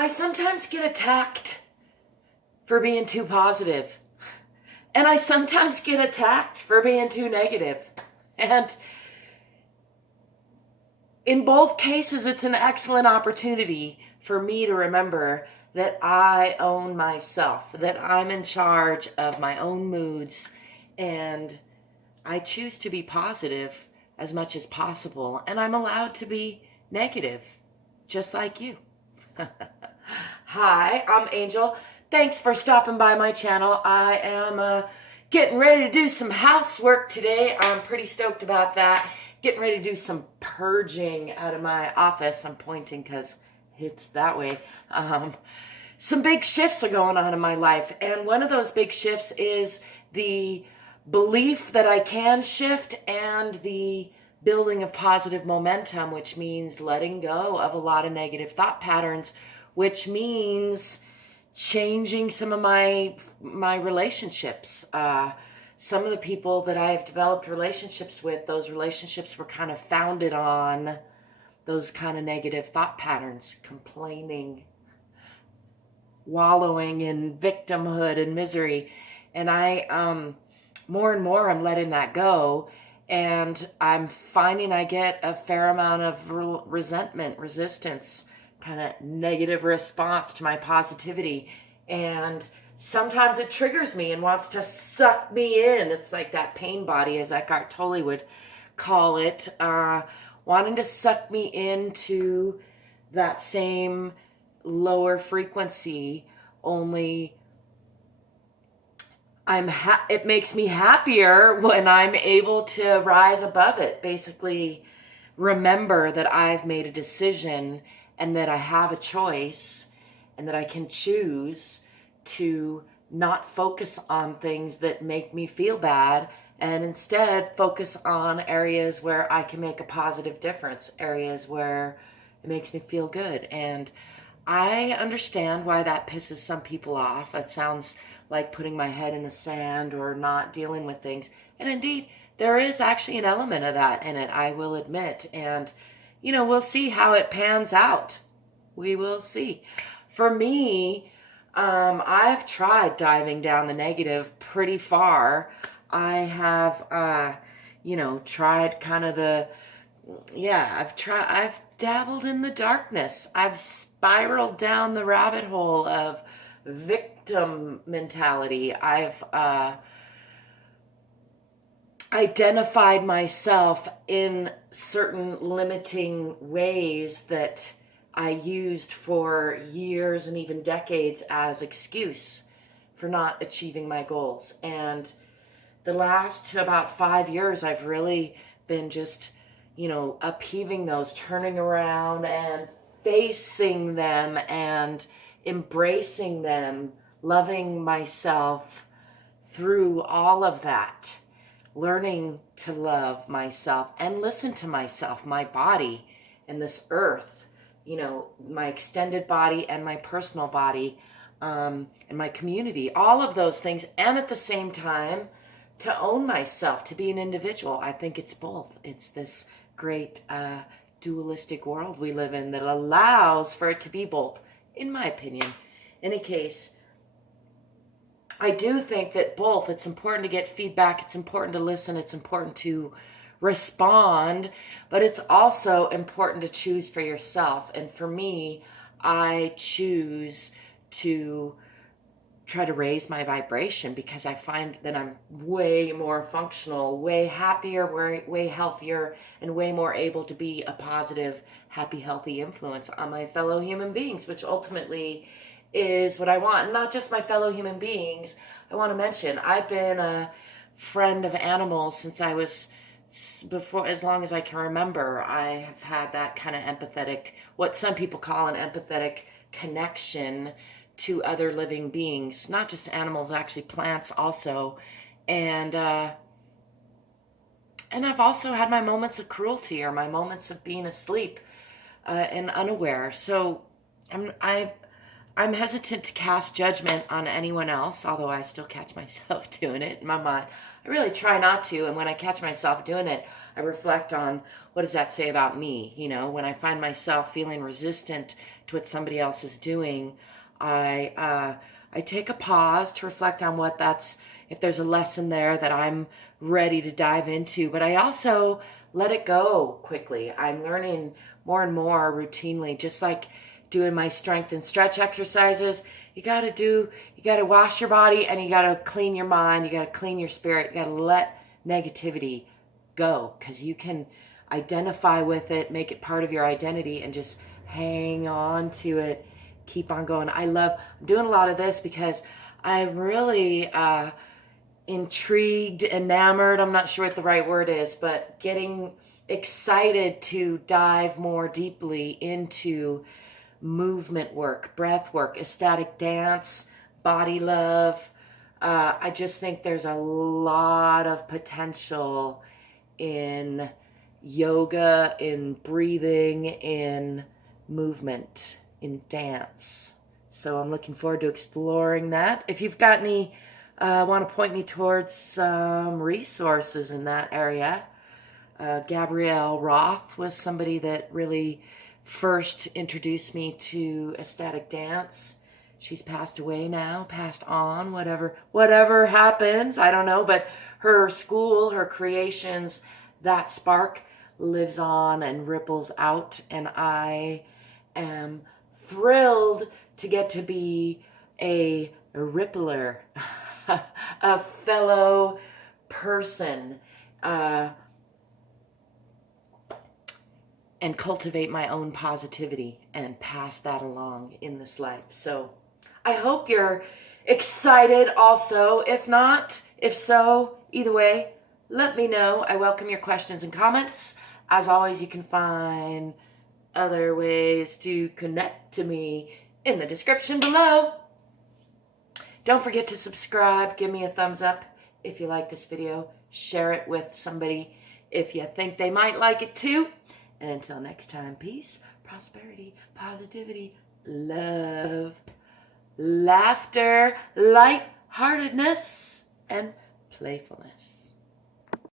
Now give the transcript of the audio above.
I sometimes get attacked for being too positive, and I sometimes get attacked for being too negative. And in both cases, it's an excellent opportunity for me to remember that I own myself, that I'm in charge of my own moods, and I choose to be positive as much as possible, and I'm allowed to be negative, just like you. Hi, I'm Angel. Thanks for stopping by my channel. I am getting ready to do some housework today. I'm pretty stoked about that. Getting ready to do some purging out of my office. I'm pointing because it's that way. Some big shifts are going on in my life, and one of those big shifts is the belief that I can shift and the building of positive momentum, which means letting go of a lot of negative thought patterns, which means changing some of my relationships. Some of the people that I've developed relationships with, those relationships were kind of founded on those kind of negative thought patterns, complaining, wallowing in victimhood and misery. And I, more and more, I'm letting that go. And I'm finding I get a fair amount of resentment, resistance, kind of negative response to my positivity. And sometimes it triggers me and wants to suck me in. It's like that pain body, as Eckhart Tolle would call it, wanting to suck me into that same lower frequency, only it makes me happier when I'm able to rise above it. Basically, remember that I've made a decision and that I have a choice and that I can choose to not focus on things that make me feel bad and instead focus on areas where I can make a positive difference, areas where it makes me feel good. And I understand why that pisses some people off. It sounds like putting my head in the sand or not dealing with things. And indeed, there is actually an element of that in it, I will admit. And, you know, we'll see how it pans out. We will see. For me, I've tried diving down the negative pretty far. I have, tried kind of I've dabbled in the darkness. I've spiraled down the rabbit hole of victim mentality. I've identified myself in certain limiting ways that I used for years and even decades as excuse for not achieving my goals. And the last about 5 years, I've really been just, upheaving those, turning around and facing them and embracing them, loving myself through all of that, learning to love myself and listen to myself, my body and this earth, my extended body and my personal body, and my community, all of those things. And at the same time, to own myself, to be an individual. I think it's both. It's this great dualistic world we live in that allows for it to be both, in my opinion. In any case, I do think that both, it's important to get feedback, it's important to listen, it's important to respond, but it's also important to choose for yourself. And for me, I choose to try to raise my vibration because I find that I'm way more functional, way happier, way healthier, and way more able to be a positive, happy, healthy influence on my fellow human beings, which ultimately is what I want. And not just my fellow human beings. I want to mention, I've been a friend of animals since I was as long as I can remember. I have had that kind of empathetic, what some people call an empathetic connection to other living beings, not just animals, actually plants also. And I've also had my moments of cruelty or my moments of being asleep and unaware. So I'm hesitant to cast judgment on anyone else, although I still catch myself doing it in my mind. I really try not to, and when I catch myself doing it, I reflect on, what does that say about me? You know, when I find myself feeling resistant to what somebody else is doing, I take a pause to reflect on what that's, if there's a lesson there that I'm ready to dive into, but I also let it go quickly. I'm learning more and more routinely, just like doing my strength and stretch exercises. You got to wash your body, and you got to clean your mind. You got to clean your spirit. You got to let negativity go, because you can identify with it, make it part of your identity, and just hang on to it. Keep on going. I'm doing a lot of this because I'm really intrigued, enamored. I'm not sure what the right word is, but getting excited to dive more deeply into movement work, breath work, ecstatic dance, body love. I just think there's a lot of potential in yoga, in breathing, in movement, in dance. So I'm looking forward to exploring that. If you've got any, want to point me towards some resources in that area, Gabrielle Roth was somebody that really first introduced me to ecstatic dance. She's passed away now, passed on, whatever happens, I don't know, but her school, her creations, that spark lives on and ripples out, and I am thrilled to get to be a rippler, a fellow person, and cultivate my own positivity and pass that along in this life. So I hope you're excited also. If not, if so, either way, let me know. I welcome your questions and comments. As always, you can find other ways to connect to me in the description below. Don't forget to subscribe. Give me a thumbs up if you like this video. Share it with somebody if you think they might like it too. And until next time, peace, prosperity, positivity, love, laughter, lightheartedness, and playfulness.